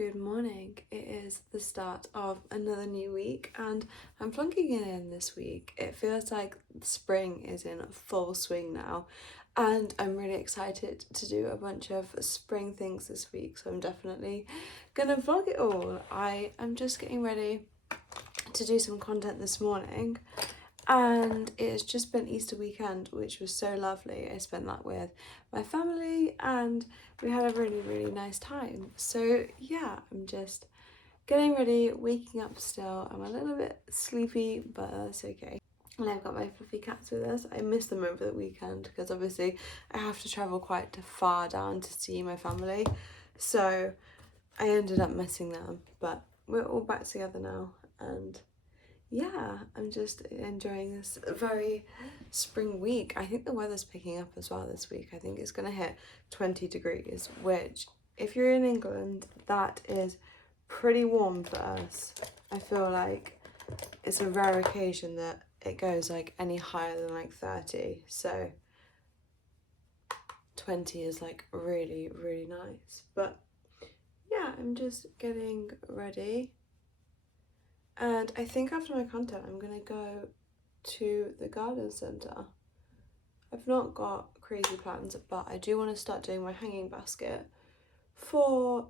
Good morning. It is the start of another new week and I'm plunking it in this week. It feels like spring is in full swing now and I'm really excited to do a bunch of spring things this week, so I'm definitely gonna vlog it all. I am just getting ready to do some content this morning and it's just been Easter weekend, which was so lovely. I spent that with my family and we had a really nice time. So yeah, I'm just getting ready, waking up still. I'm a little bit sleepy, but that's okay. And I've got my fluffy cats with us. I missed them over the weekend because obviously I have to travel quite far down to see my family, so I ended up missing them, but we're all back together now and yeah, I'm just enjoying this very spring week. I think the weather's picking up as well this week. I think it's gonna hit 20 degrees, which if you're in England, that is pretty warm for us. I feel like it's a rare occasion that it goes like any higher than like 30. So 20 is like really nice. But yeah, I'm just getting ready. And I think after my content, I'm gonna go to the garden centre. I've not got crazy plans, but I do want to start doing my hanging basket for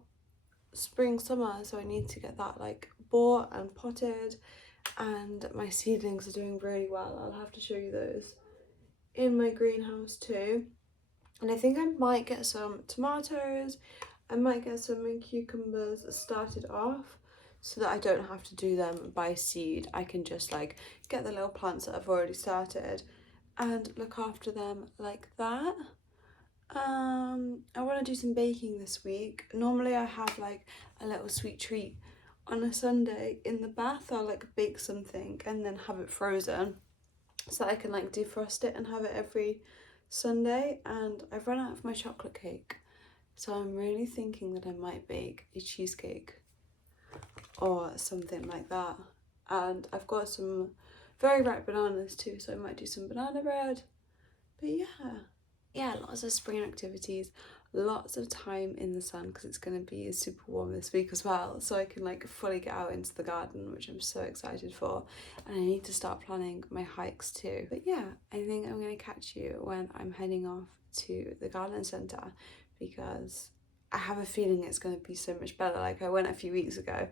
spring, summer. So I need to get that like bought and potted, and my seedlings are doing really well. I'll have to show you those in my greenhouse too. And I think I might get some tomatoes, I might get some cucumbers started off, so that I don't have to do them by seed. I can just like get the little plants that I've already started and look after them like that. I want to do some baking this week. Normally I have like a little sweet treat on a Sunday in the bath. I'll like bake something and then have it frozen so that I can like defrost it and have it every Sunday, and I've run out of my chocolate cake, so I'm really thinking that I might bake a cheesecake or something like that. And I've got some very ripe bananas too, so I might do some banana bread. But yeah, lots of spring activities, lots of time in the sun because it's going to be super warm this week as well, so I can like fully get out into the garden, which I'm so excited for. And I need to start planning my hikes too. But yeah, I think I'm going to catch you when I'm heading off to the garden centre, because I have a feeling it's going to be so much better. Like I went a few weeks ago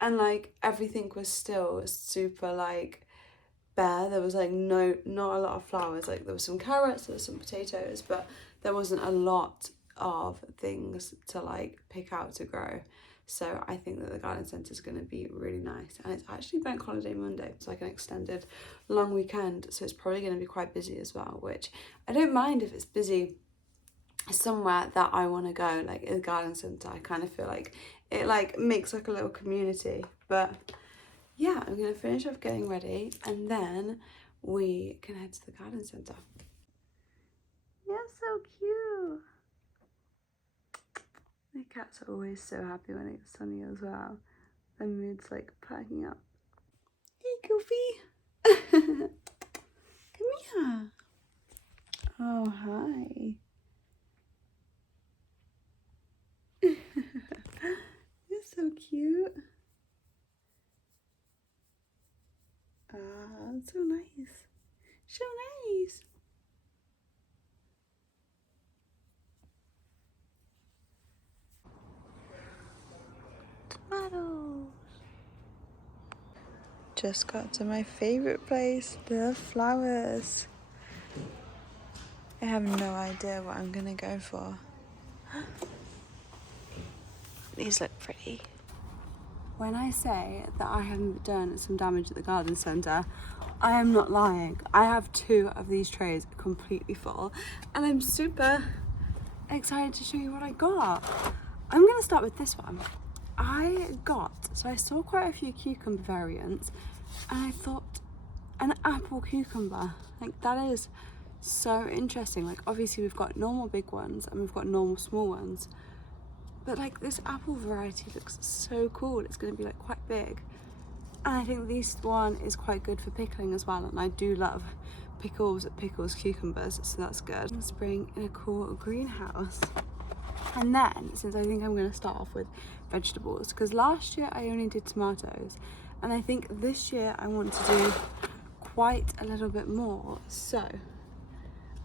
and like everything was still super like bare. There was like not a lot of flowers. Like there was some carrots, there was some potatoes, but there wasn't a lot of things to like pick out to grow. So I think that the garden centre is going to be really nice, and it's actually bank holiday Monday, so like an extended long weekend, so it's probably going to be quite busy as well, which I don't mind if it's busy somewhere that I want to go, like a garden centre. I kind of feel like it like makes like a little community. But yeah, I'm gonna finish off getting ready and then we can head to the garden centre. You're so cute. The cats are always so happy when it's sunny as well. Their mood's like perking up. Hey Goofy. Come here. Oh hi. You're so cute. Ah, so nice. So nice. Tomatoes. Just got to my favourite place, the flowers. I have no idea what I'm gonna go for. These look pretty. When I say that I haven't done some damage at the garden centre, I am not lying. I have 2 of these trays completely full and I'm super excited to show you what I got. I'm gonna start with this one. So I saw quite a few cucumber variants and I thought an apple cucumber, like that is so interesting. Like obviously we've got normal big ones and we've got normal small ones, but like this apple variety looks so cool. It's going to be like quite big, and I think this one is quite good for pickling as well, and I do love pickles cucumbers, so that's good. Spring in a cool greenhouse. And then, since I think I'm going to start off with vegetables, because last year I only did tomatoes, and I think this year I want to do quite a little bit more. So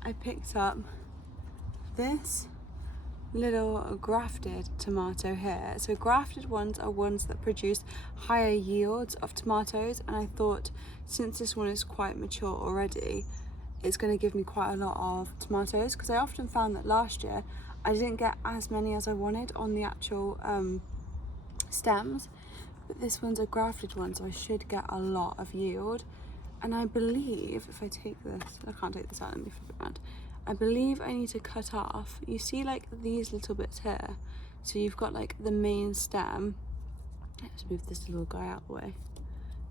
I picked up this little grafted tomato here. So grafted ones are ones that produce higher yields of tomatoes, and I thought since this one is quite mature already, it's going to give me quite a lot of tomatoes, because I often found that last year I didn't get as many as I wanted on the actual stems, but this one's a grafted one, so I should get a lot of yield. And I believe if I take this, I can't take this out, let me flip it around. I believe I need to cut off, you see like these little bits here, so you've got like the main stem. Let's move this little guy out of the way.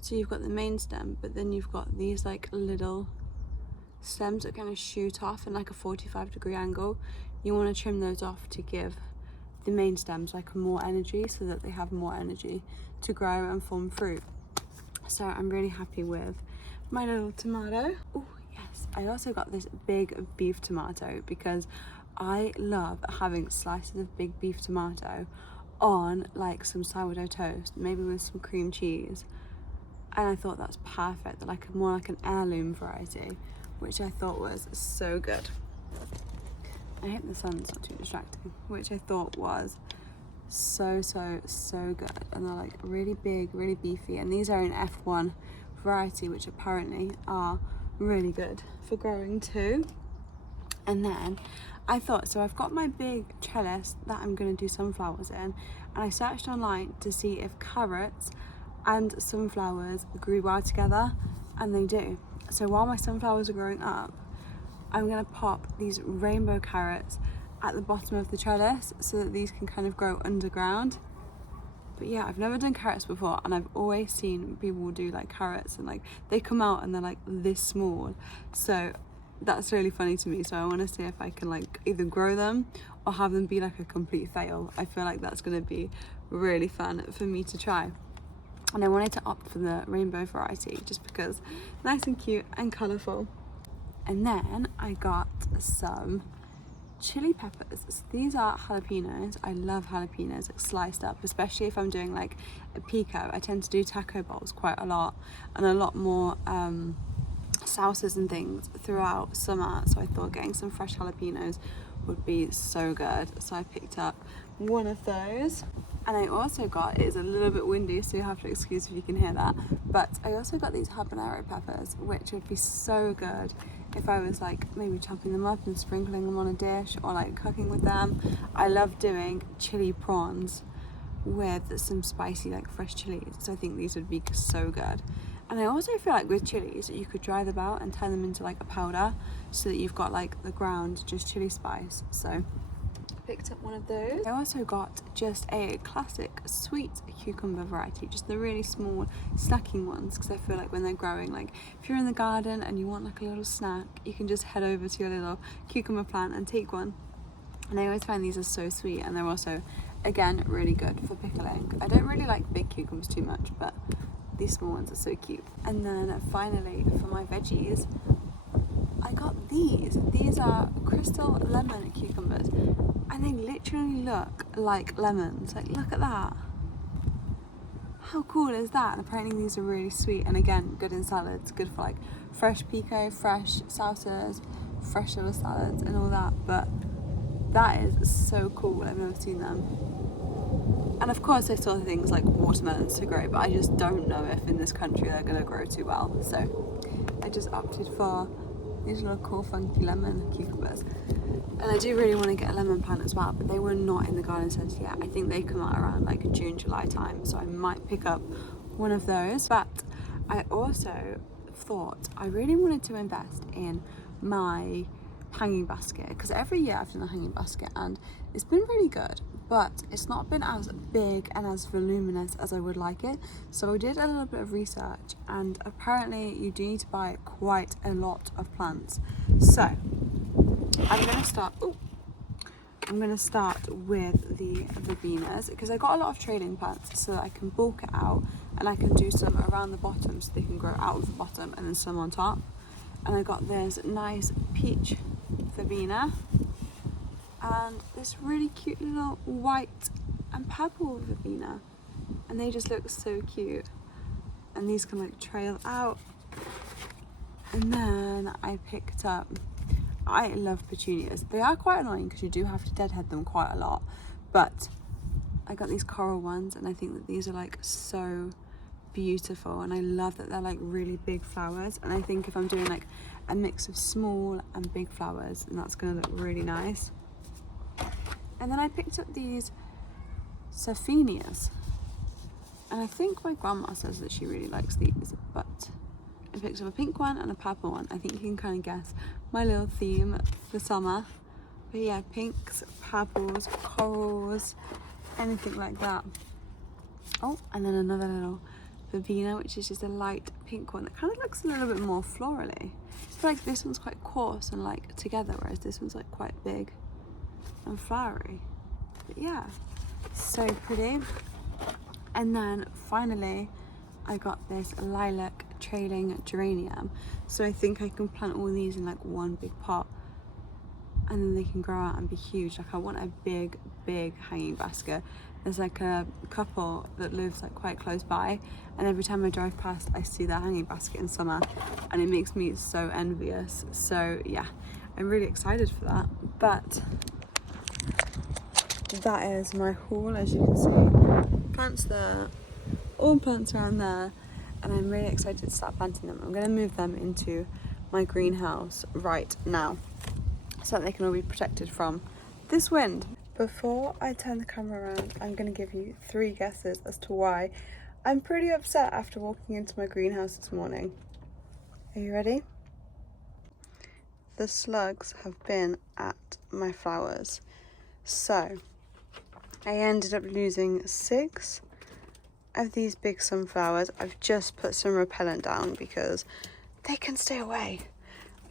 So you've got the main stem, but then you've got these like little stems that kind of shoot off in like a 45-degree angle. You want to trim those off to give the main stems like more energy, so that they have more energy to grow and form fruit. So I'm really happy with my little tomato. Oh yes, I also got this big beef tomato because I love having slices of big beef tomato on like some sourdough toast, maybe with some cream cheese. And I thought that's perfect, like more like an heirloom variety, which I thought was so good. I hope the sun's not too distracting, which I thought was so good. And they're like really big, really beefy, and these are an F1 variety, which apparently are really good for growing too. And then I thought, so I've got my big trellis that I'm going to do sunflowers in, and I searched online to see if carrots and sunflowers grew well together, and they do. So while my sunflowers are growing up, I'm going to pop these rainbow carrots at the bottom of the trellis so that these can kind of grow underground. But yeah, I've never done carrots before, and I've always seen people do like carrots and like they come out and they're like this small. So that's really funny to me. So I want to see if I can like either grow them or have them be like a complete fail. I feel like that's going to be really fun for me to try. And I wanted to opt for the rainbow variety just because nice and cute and colourful. And then I got some chili peppers. So these are jalapenos. I love jalapenos like sliced up, especially if I'm doing like a pico. I tend to do taco bowls quite a lot, and a lot more salsas and things throughout summer. So I thought getting some fresh jalapenos would be so good. So I picked up one of those. And I also got, it is a little bit windy, so you have to excuse if you can hear that, but I also got these habanero peppers, which would be so good if I was like maybe chopping them up and sprinkling them on a dish, or like cooking with them. I love doing chili prawns with some spicy like fresh chilies, so I think these would be so good. And I also feel like with chilies, you could dry them out and turn them into like a powder, so that you've got like the ground just chili spice. So picked up one of those. I also got just a classic sweet cucumber variety, just the really small snacking ones, because I feel like when they're growing, like if you're in the garden and you want like a little snack, you can just head over to your little cucumber plant and take one. And I always find these are so sweet, and they're also again really good for pickling. I don't really like big cucumbers too much, but these small ones are so cute. And then finally for my veggies, I got these. These are crystal lemon cucumbers, and they literally look like lemons. Like, look at that. How cool is that? And apparently these are really sweet, and again, good in salads, good for like fresh pico, fresh salsas, fresh little salads and all that. But that is so cool. I've never seen them. And of course I saw things like watermelons to grow, but I just don't know if in this country they're going to grow too well. So I just opted for these little cool funky lemon cucumbers. And I do really want to get a lemon plant as well, but they were not in the garden centre yet. I think they come out around like June, July time, so I might pick up one of those. But I also thought I really wanted to invest in my hanging basket, because every year I've done a hanging basket and it's been really good, but it's not been as big and as voluminous as I would like it. So I did a little bit of research, and apparently you do need to buy quite a lot of plants. So I'm going to start with the verbenas, because I got a lot of trailing plants so that I can bulk it out, and I can do some around the bottom so they can grow out of the bottom, and then some on top. And I got this nice peach verbena, and this really cute little white and purple verbena, and they just look so cute. And these can like trail out. And then I picked up, I love petunias. They are quite annoying because you do have to deadhead them quite a lot, but I got these coral ones, and I think that these are like so beautiful, and I love that they're like really big flowers. And I think if I'm doing like a mix of small and big flowers, then that's gonna look really nice. And then I picked up these Saphinias, and I think my grandma says that she really likes these, but I picked up a pink one and a purple one. I think you can kind of guess my little theme for summer. But yeah, pinks, purples, corals, anything like that. Oh, and then another little verbena, which is just a light pink one that kind of looks a little bit more florally. I feel like this one's quite coarse and like together, whereas this one's like quite big and flowery. But yeah, so pretty. And then finally I got this lilac trailing geranium, so I think I can plant all these in like one big pot, and then they can grow out and be huge. Like I want a big hanging basket. There's like a couple that lives like quite close by, and every time I drive past I see their hanging basket in summer, and it makes me so envious. So yeah, I'm really excited for that. But that is my haul, as you can see. Plants there, all plants around there, and I'm really excited to start planting them. I'm going to move them into my greenhouse right now so that they can all be protected from this wind. Before I turn the camera around, I'm going to give you 3 guesses as to why I'm pretty upset after walking into my greenhouse this morning. Are you ready? The slugs have been at my flowers. So I ended up losing 6 of these big sunflowers. I've just put some repellent down because they can stay away.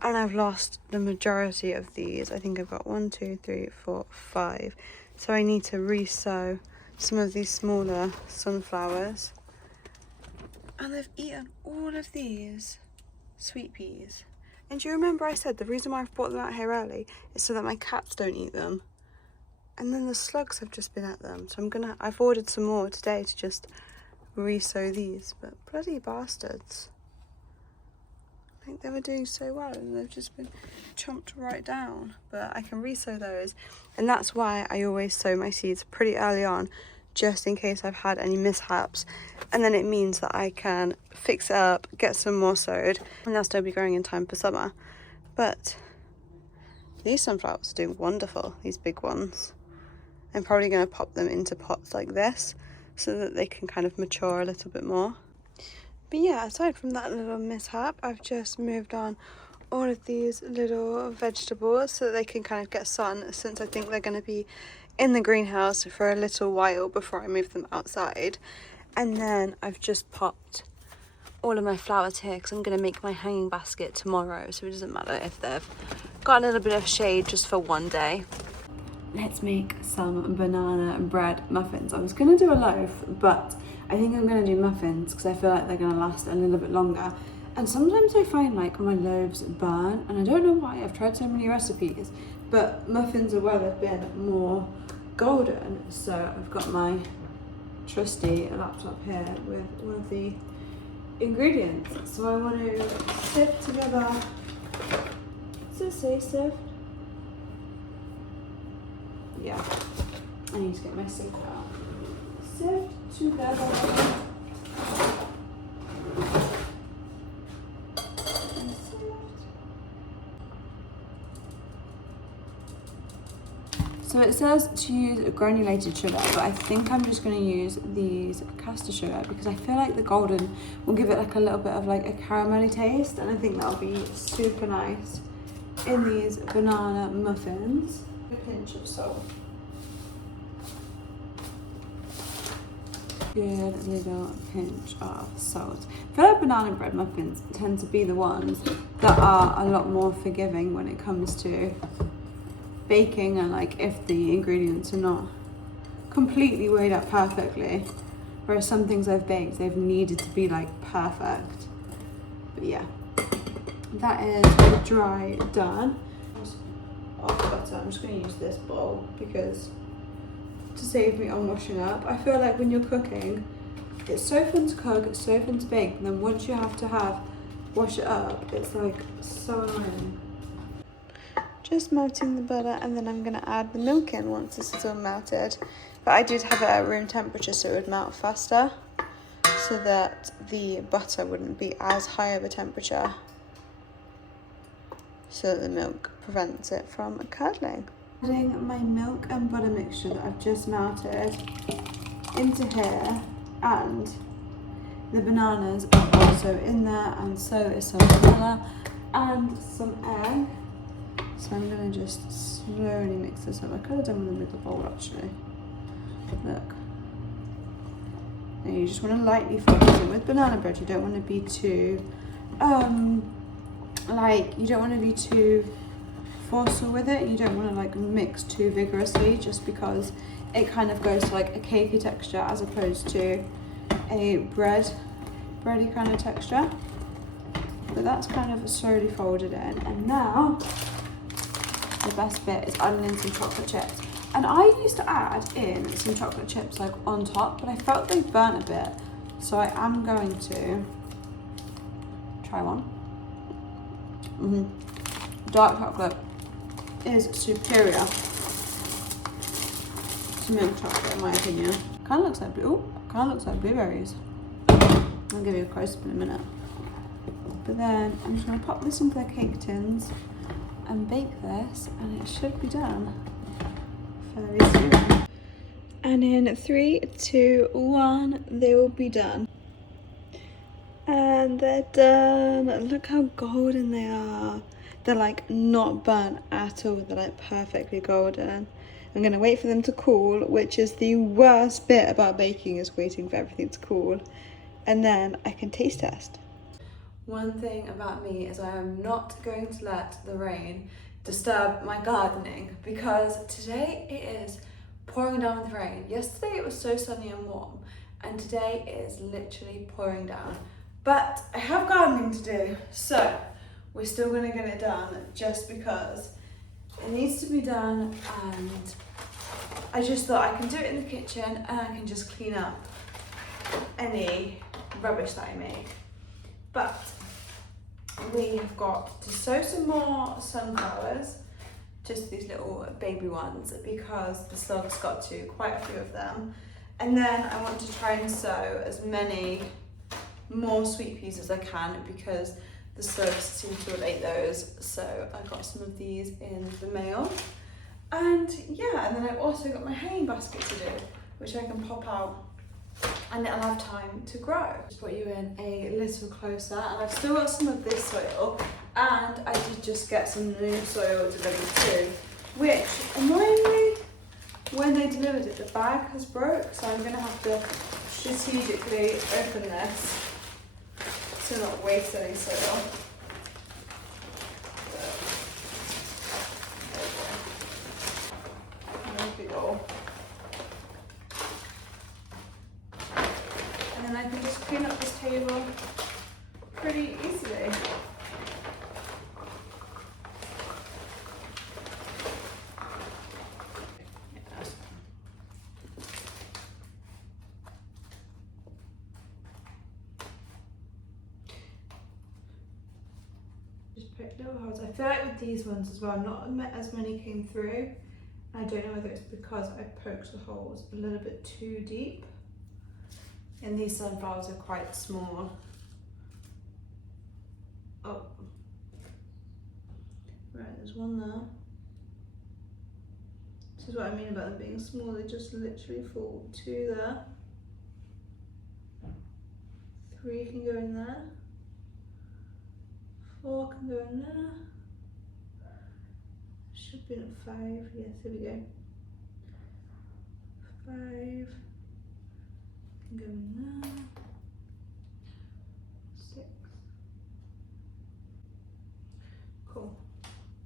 And I've lost the majority of these. I think I've got 1, 2, 3, 4, 5. So I need to re-sow some of these smaller sunflowers. And they've eaten all of these sweet peas. And do you remember I said the reason why I've brought them out here early is so that my cats don't eat them? And then the slugs have just been at them. So I've ordered some more today to just re-sow these, but bloody bastards. I think they were doing so well and they've just been chomped right down. But I can re-sow those, and that's why I always sow my seeds pretty early on, just in case I've had any mishaps. And then it means that I can fix it up, get some more sowed, and they'll still be growing in time for summer. But these sunflowers are doing wonderful, these big ones. I'm probably going to pop them into pots like this so that they can kind of mature a little bit more. But yeah, aside from that little mishap, I've just moved on all of these little vegetables so that they can kind of get sun, since I think they're going to be in the greenhouse for a little while before I move them outside. And then I've just popped all of my flowers here because I'm going to make my hanging basket tomorrow, so it doesn't matter if they've got a little bit of shade just for one day. Let's make some banana bread muffins. I was going to do a loaf, but I think I'm going to do muffins because I feel like they're going to last a little bit longer. And sometimes I find like my loaves burn, and I don't know why. I've tried so many recipes, but muffins are where they've been more golden. So I've got my trusty laptop here with all of the ingredients. So I want to sift together. Does it say sift? Yeah, I need to get my sift out. Sift together. So it says to use granulated sugar, but I think I'm just going to use these caster sugar because I feel like the golden will give it like a little bit of like a caramelly taste, and I think that'll be super nice in these banana muffins. A pinch of salt. Good little pinch of salt. I feel like banana bread muffins tend to be the ones that are a lot more forgiving when it comes to baking, and like if the ingredients are not completely weighed up perfectly, whereas some things I've baked, they've needed to be like perfect. But yeah, that is dry done. Off butter. butter. I'm just going to use this bowl because to save me on washing up. I feel like when you're cooking, it's so fun to cook, it's so fun to bake, and then once you have to wash it up, it's like so annoying. Just melting the butter, and then I'm going to add the milk in once this is all melted. But I did have it at room temperature so it would melt faster, so that the butter wouldn't be as high of a temperature, so that the milk prevents it from curdling. Adding my milk and butter mixture that I've just melted into here, and the bananas are also in there, and so is some vanilla and some egg. So I'm going to just slowly mix this up. I could have done with a bigger bowl actually. Look. Now you just want to lightly focus it. With banana bread, you don't want to be too, you don't want to be too forceful with it. You don't want to like mix too vigorously, just because it kind of goes to like a cakey texture as opposed to a bready kind of texture. But that's kind of slowly folded in, and now the best bit is adding in some chocolate chips. And I used to add in some chocolate chips like on top, but I felt they burnt a bit. So I am going to try one. Dark chocolate is superior to milk chocolate in my opinion. Kind of looks like blueberries. I'll give you a close up in a minute. But then I'm just going to pop this into their cake tins and bake this, and it should be done fairly soon. And in 3, 2, 1, they will be done. And they're done. Look how golden they are. They're like not burnt at all. They're like perfectly golden. I'm gonna wait for them to cool, which is the worst bit about baking, is waiting for everything to cool. And then I can taste test. One thing about me is I am not going to let the rain disturb my gardening, because today it is pouring down with rain. Yesterday it was so sunny and warm, and today it is literally pouring down. But I have gardening to do, so we're still going to get it done just because it needs to be done, and I just thought I can do it in the kitchen and I can just clean up any rubbish that I make. But we have got to sow some more sunflowers, just these little baby ones, because the slugs got to quite a few of them. And then I want to try and sow as many more sweet peas as I can, because the slugs seem to have ate those. So I got some of these in the mail. And yeah, and then I've also got my hanging basket to do, which I can pop out and it'll have time to grow. Just put you in a little closer, and I've still got some of this soil, and I did just get some new soil delivered too, which annoyingly, when they delivered it, the bag has broke, so I'm gonna have to strategically open this to not waste any soil. There we go. And then I can just clean up this table pretty easily. Just put little holes. I feel like with these ones as well, not as many came through. I don't know whether it's because I poked the holes a little bit too deep. And these sunflowers are quite small. Oh. Right, there's one there. This is what I mean about them being small. They just literally fall. 2 there. 3 can go in there. 4 can go in there. Should be in 5. Yes, here we go. 5. Go in there. 6. Cool.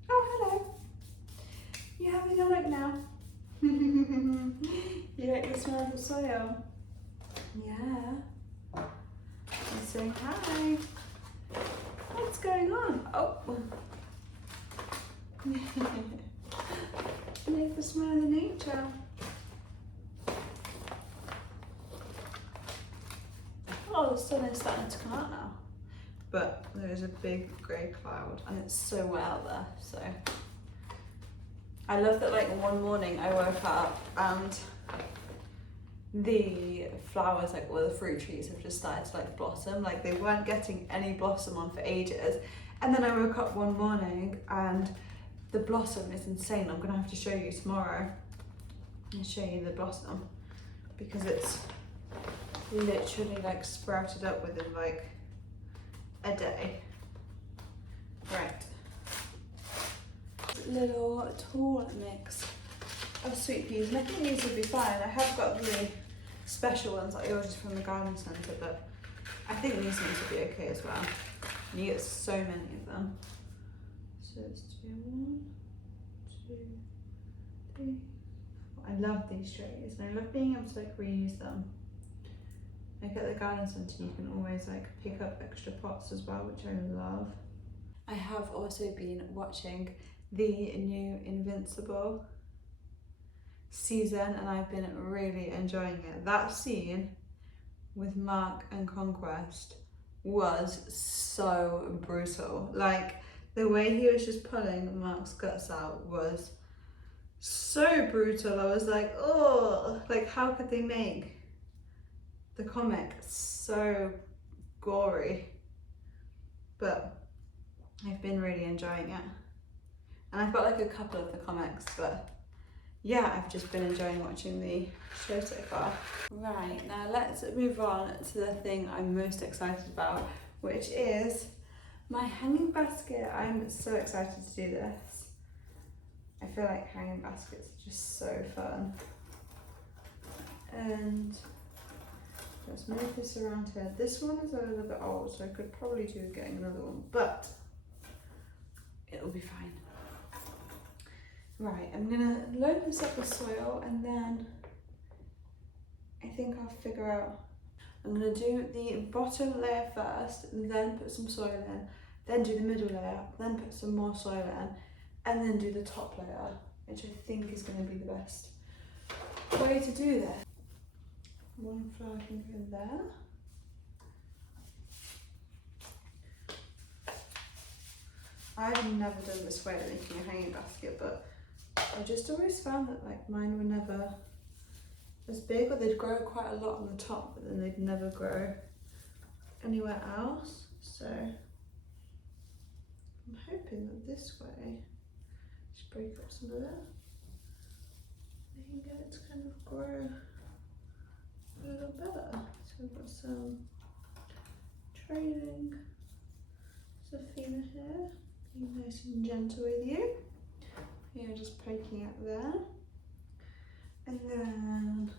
Oh, hello. You having a look now? You like the smell of the soil? Yeah. You're saying hi. What's going on? Oh. down. Oh, the sun is starting to come out now. But there is a big grey cloud and it's so wet out there, so. I love that like one morning I woke up and the flowers, like all the fruit trees have just started to like blossom. Like they weren't getting any blossom on for ages. And then I woke up one morning and the blossom is insane. I'm gonna have to show you tomorrow and show you the blossom because it's literally like sprouted up within like a day. Right. Little tall mix of sweet peas, and I think these will be fine. I have got the special ones that I ordered from the garden centre, but I think these ones will be okay as well. And you get so many of them. So let's do 1, 2, 3. I love these trays, and I love being able to like reuse them. Like at the garden centre, you can always like pick up extra pots as well, which I love. I have also been watching the new Invincible season and I've been really enjoying it. That scene with Mark and Conquest was so brutal. Like the way he was just pulling Mark's guts out was so brutal. I was like, oh, like how could they make the comic so gory? But I've been really enjoying it. And I've got like a couple of the comics, but yeah, I've just been enjoying watching the show so far. Right, now let's move on to the thing I'm most excited about, which is my hanging basket. I'm so excited to do this. I feel like hanging baskets are just so fun. And let's move this around here. This one is a little bit old, so I could probably do getting another one, but it'll be fine. Right, I'm gonna load this up with soil and then I think I'll figure out, I'm gonna do the bottom layer first, and then put some soil in, then do the middle layer, then put some more soil in, and then do the top layer, which I think is gonna be the best way to do this. One flower can go in there. I've never done this way of making a hanging basket, but I just always found that like mine were never as big, or they'd grow quite a lot on the top, but then they'd never grow anywhere else. So I'm hoping that this way, just break up some of it, I can get it to kind of grow a little better. So we've got some training Safina here, being nice and gentle with you. Yeah, just poking it there. And then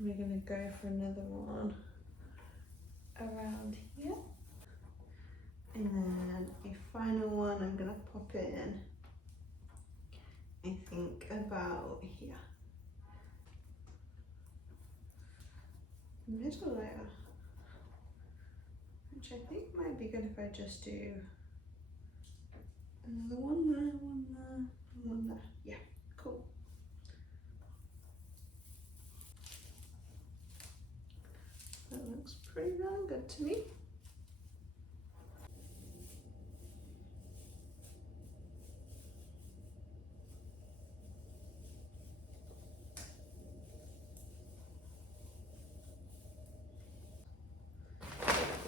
we're gonna go for another one around here. And then a final one I'm gonna pop in, I think about here. Middle layer, which I think might be good if I just do another one there, one there, one there. Yeah, cool. That looks pretty darn good to me.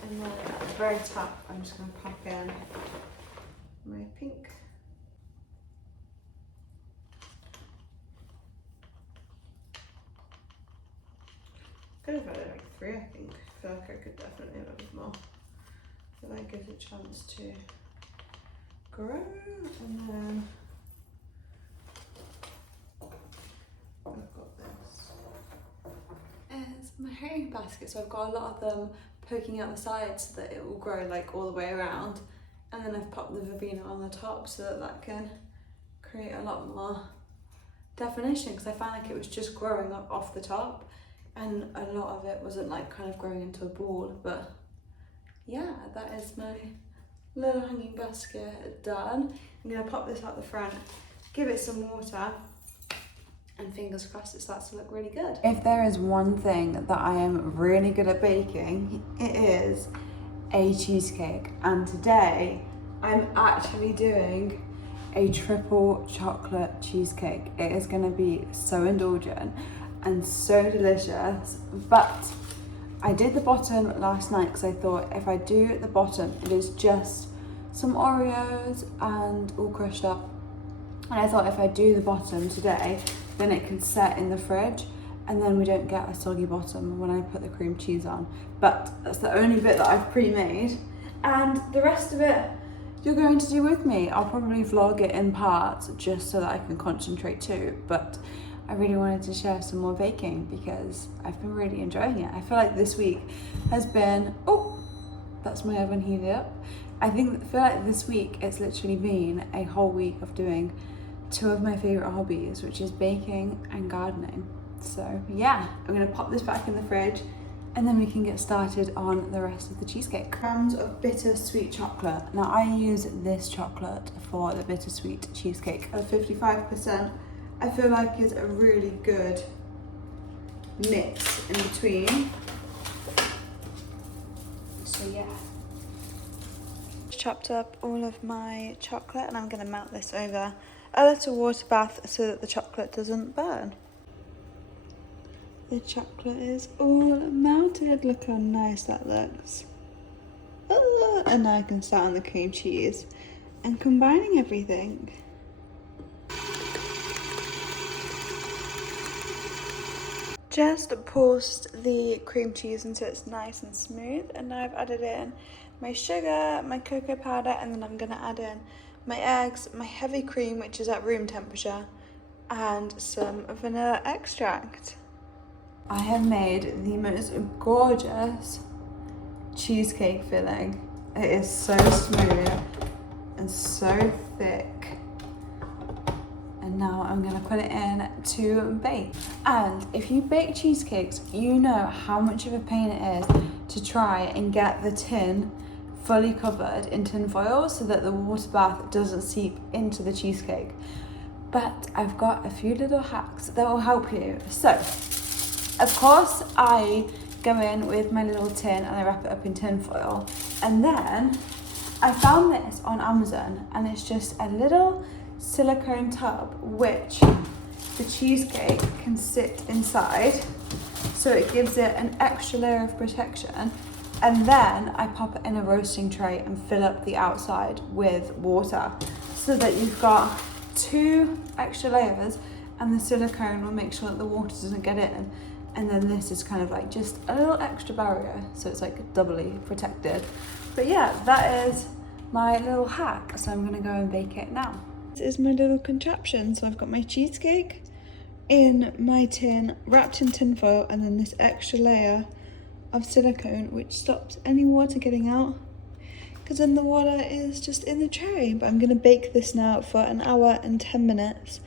And then at the very top, I'm just going to pop in my pink. Could have added like 3, I think. I feel like I could definitely add a bit more. I feel like it gives it a chance to grow. And then I've got this as my hanging basket. So I've got a lot of them poking out the sides so that it will grow like all the way around. And then I've popped the verbena on the top so that that can create a lot more definition, because I found like it was just growing up off the top and a lot of it wasn't like kind of growing into a ball. But yeah, that is my little hanging basket done. I'm gonna pop this out the front, give it some water, and fingers crossed it starts to look really good. If there is one thing that I am really good at baking, it is a cheesecake. And today I'm actually doing a triple chocolate cheesecake. It is going to be so indulgent and so delicious, but I did the bottom last night because I thought if I do the bottom, it is just some Oreos and all crushed up. And I thought if I do the bottom today, then it can set in the fridge and then we don't get a soggy bottom when I put the cream cheese on. But that's the only bit that I've pre-made. And the rest of it, you're going to do with me. I'll probably vlog it in parts just so that I can concentrate too. But I really wanted to share some more baking because I've been really enjoying it. I feel like this week has been, oh, that's my oven heated up. I feel like this week it's literally been a whole week of doing two of my favorite hobbies, which is baking and gardening. So yeah, I'm gonna pop this back in the fridge and then we can get started on the rest of the cheesecake. Grams of bittersweet chocolate. Now I use this chocolate for the bittersweet cheesecake. At 55%, I feel like is a really good mix in between. So yeah. Chopped up all of my chocolate and I'm gonna melt this over a little water bath so that the chocolate doesn't burn. The chocolate is all melted. Look how nice that looks. And now I can start on the cream cheese and combining everything. Just pulsed the cream cheese until it's nice and smooth, and now I've added in my sugar, my cocoa powder, and then I'm gonna add in my eggs, my heavy cream, which is at room temperature, and some vanilla extract. I have made the most gorgeous cheesecake filling. It is so smooth and so thick. And now I'm gonna put it in to bake. And if you bake cheesecakes, you know how much of a pain it is to try and get the tin fully covered in tin foil so that the water bath doesn't seep into the cheesecake. But I've got a few little hacks that will help you. So, of course, I go in with my little tin and I wrap it up in tin foil. And then I found this on Amazon and it's just a little silicone tub which the cheesecake can sit inside, so it gives it an extra layer of protection. And then I pop it in a roasting tray and fill up the outside with water so that you've got 2 extra layers and the silicone will make sure that the water doesn't get in. And then this is kind of like just a little extra barrier, so it's like doubly protected. But yeah, that is my little hack, so I'm gonna go and bake it now. This is my little contraption. So I've got my cheesecake in my tin, wrapped in tin foil, and then this extra layer of silicone which stops any water getting out, because then the water is just in the tray. But I'm gonna bake this now for 1 hour and 10 minutes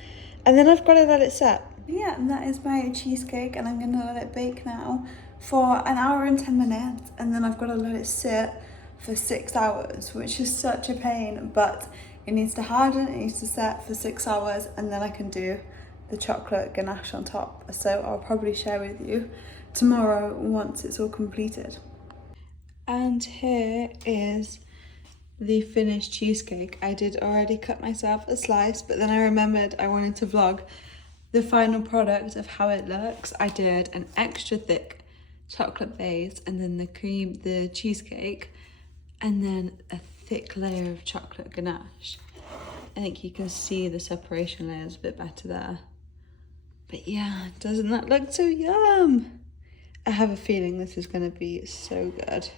and then I've got to let it set. Yeah, and that is my cheesecake, and I'm gonna let it bake now for 1 hour and 10 minutes, and then I've got to let it sit for 6 hours, which is such a pain, but it needs to harden, it needs to set for 6 hours, and then I can do the chocolate ganache on top. So I'll probably share with you tomorrow once it's all completed. And here is the finished cheesecake. I did already cut myself a slice, but then I remembered I wanted to vlog the final product of how it looks. I did an extra thick chocolate base and then the cheesecake, and then a thick layer of chocolate ganache. I think you can see the separation layers a bit better there. But yeah, doesn't that look so yum? I have a feeling this is gonna be so good.